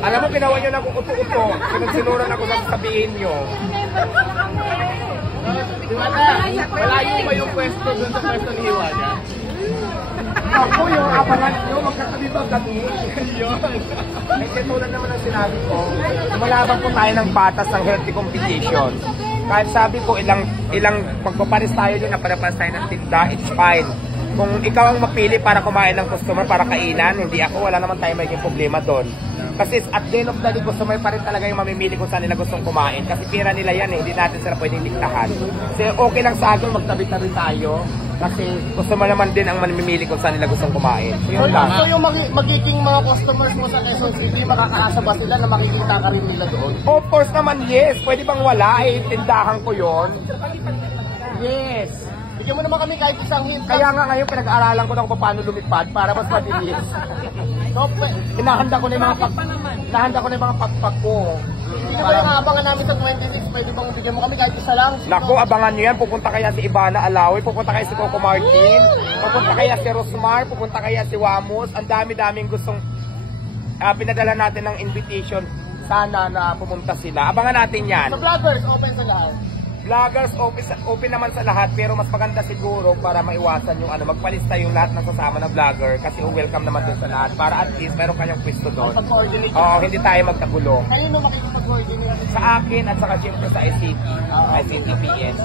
Alam mo, ginawa nyo na kung uto-uto. Sinuran ako sa sabihin nyo. Malayo ba yung pwesto dun sa pwesto ni Hiwala? Ako yung abangan nyo, magkatabi ba gabi? Yun. Kasi tulad naman ang sinabi ko, lumalaban po tayo ng batas ng healthy competition. Kahit sabi ko, ilang pagpaparis tayo dyan, napadaparis tayo ng tinda, it's fine. Kung ikaw ang mapili para kumain ng customer, para kainan, hindi ako, wala naman tayo magiging problema doon. Kasi at the end of the day, customer pa rin talaga yung mamimili kung saan nila gustong kumain. Kasi pira nila yan eh, hindi natin sila pwedeng diktahan. Kasi okay lang sa akin, magtabi-tabi tayo. Kasi customer naman din ang mamimili kung saan nila gustong kumain. So yung magiging mga customers mo sa Quezon City, makakaasa ba sila na makikita ka rin nila doon? Of course naman, yes. Pwede bang wala? Eh, tindahan ko yon. Yes. Bigyan mo naman kami kahit isang hint. Kaya nga ngayon pinag-aaralan ko na kung paano lumipad para mas mabilis. So, Hinahanda ko na yung mga pakpak ko. Hindi ba yung abangan namin sa 26? Pwede bang bigyan mo kami kahit isa lang? Naku, abangan nyo yan. Pupunta kaya si Ivana Alawi, pupunta kaya si Coco Martin, pupunta kaya si Rosmar, pupunta kaya si Wamos. Ang dami-daming gustong pinadala natin ng invitation. Sana na pumunta sila. Abangan natin yan. Sa vloggers, open sa lahat. Vloggers, open naman sa lahat, pero mas maganda siguro para maiwasan yung magpalista yung lahat ng sasama na vlogger kasi welcome naman doon sa lahat para at least meron kayong pwesto doon. Oo, hindi tayo magkagulo. Kanino makikipag-coordinate? Sa akin at saka siyempre sa ICT-PS.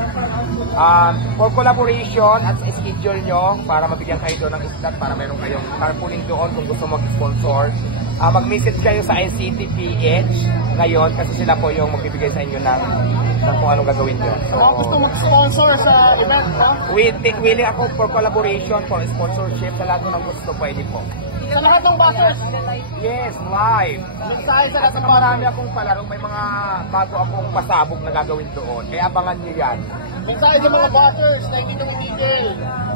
For collaboration at sa schedule nyo para mabigyan kayo doon ng islat para meron kayong carpooling doon kung gusto mag-sponsor. Mag-message kayo sa ICT-PH ngayon kasi sila po yung magbibigay sa inyo ng kung anong gagawin nyo. So, gusto mag-sponsor sa event, ha? Willing ako for collaboration, for sponsorship, sa lahat ng gusto, pwede po. Sa lahat ng bashers? Yes, live. Mensahe sa lahat ng marami akong palaro, may mga bago akong pasabog na gagawin doon. Kaya abangan nyo yan. Mensahe sa mga bashers na hindi tumitigil.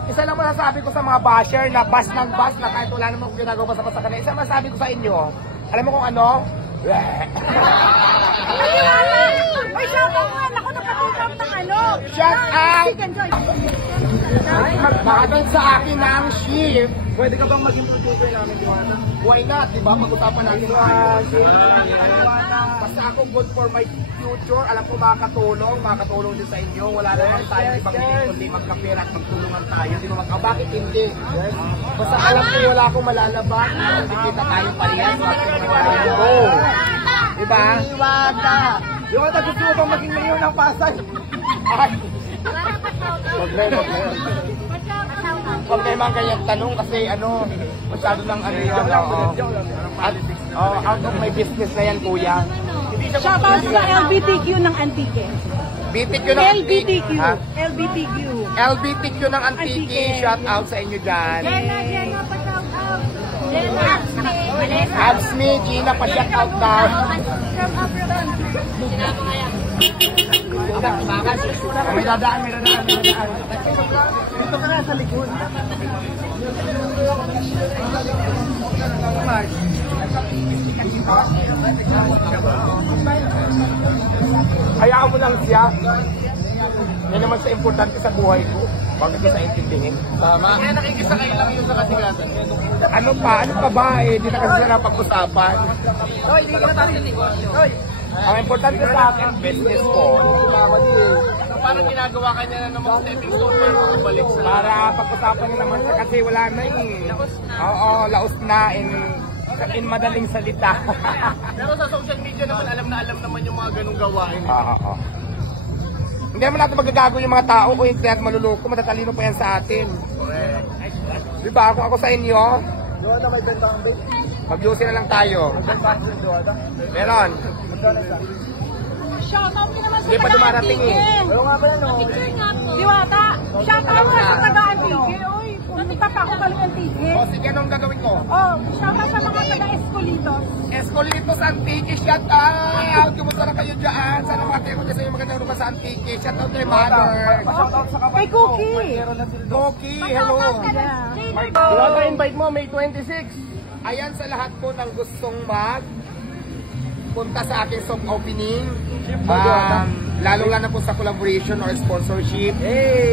Isa lang masasabi ko sa mga basher na bas ng bas na kahit wala naman kung ginagawa sa kanila. Isa masasabi ko sa inyo, alam mo kung ano? May shoutout nga! Ako nakatutap ng ano! Shout out! Chicken Joy! Bakit sa akin na ang shift? Pwede ka bang maging producer namin, Joanna? Why not? Diba? Pag-usapan natin basta ako good for my future. Alam ko makakatulong din sa inyo. Wala naman tayong ibang hiling kundi magkapera at magtulungan tayo. Di ba bakit hindi? Basta alam ko wala akong malalaban. Hindi kita tayo parehas. Diba? Joanna, gusto mo bang maging mayor ng Pasay? Ay! Huwag na yung kanyang tanong kasi masyado ng yun. Out of my business na yan, kuya. Shoutout sa LBTQ ng Antique. BTQ ng LBTQ. LBTQ. LBTQ ng Antique. Shout out sa inyo dyan. Jenna, pa-shoutout. Absme, Gina, pa-shout out daw. May dadaan. Dito ka na sa likod. Hayaan mo lang siya. Yan naman sa importante sa buhay ko. Bakit ko sa intindihin? Tama. Kaya nakikisakay lang yun sa katigatan. Ano pa ba eh? Di na kasi na napag-usapan. Hoy, hindi ka tayo negosyo. Hoy! Ang importante sa akin, business ko. Parang ginagawa ka niya na ng mga stepping stone para makabalik sa... Para pag-usapan niya naman siya kasi wala na eh. Oo, laos na in madaling salita. Pero sa social media naman, alam naman yung mga ganung gawain. Oo. Hindi naman natin magagago yung mga tao o yung kaya maluloko, matatalino pa yan sa atin. Diba? Kung ako sa inyo, Joanna, may benta ang bait. mag-usin na lang tayo. Meron. Shoutout din naman sa Hindi pa dumarating eh. Ayaw nga ba yan, no? Diwata! Shoutout nga sa taga-Antique. Uy, pumunta pa ako galing Antique. O sige, anong gagawin ko? Oh, shoutout sa mga taga-Escolitos. Escolitos Antique, shout out! Kumusta na kayo dyan? Sana makataya ko dyan sa inyo magandang rumah sa Antique. Shout out kay Mother. Kay Cookie! Cookie, hello! Joanna, invite mo, May 26. Ayan sa lahat po ng gustong punta sa aking soft opening. lalo-lalo na po sa collaboration or sponsorship.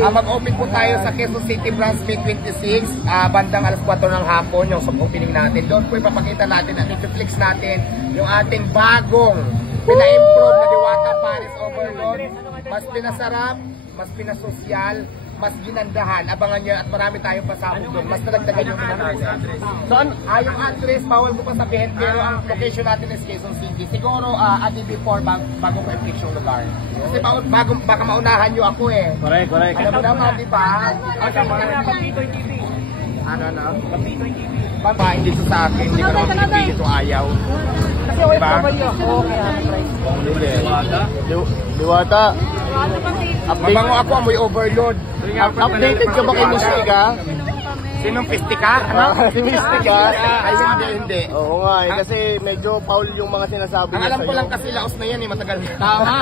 Mag-open po tayo sa Quezon City branch May 26, bandang alas 4 ng hapon, yung soft opening natin. Doon po ipapakita natin at i-flex natin yung ating bagong pina-improve na Diwata Paris Overload. Mas pinasarap, mas pinasosyal, mas ginandahan. Abangan nyo at marami tayong pasabog doon. Mas nadagdagan yung pinag-address. So, yung address, bawal ko pa sabihin, pero ang location natin is Quezon City. Siguro, a day before, bago ko i-fix yung lugar. Kasi baka maunahan nyo ako eh. Correct. Alam mo naman, di ba? Ano? Pampain dito sa akin, hindi ko naman pinipili ito ayaw. Kasi diba? Diwata. Mabango ako, amoy overload. Updated ka ba kay Mystica? Sinong Pistika? Ano? Si Mystica? Ay, hindi. Oo nga eh, kasi medyo foul yung mga sinasabi Ang niya alam ko sa'yo. lang kasi laos na yan eh, matagal na. Tama.